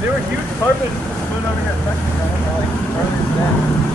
There were huge carpets put over here in Mexico, like earlier today.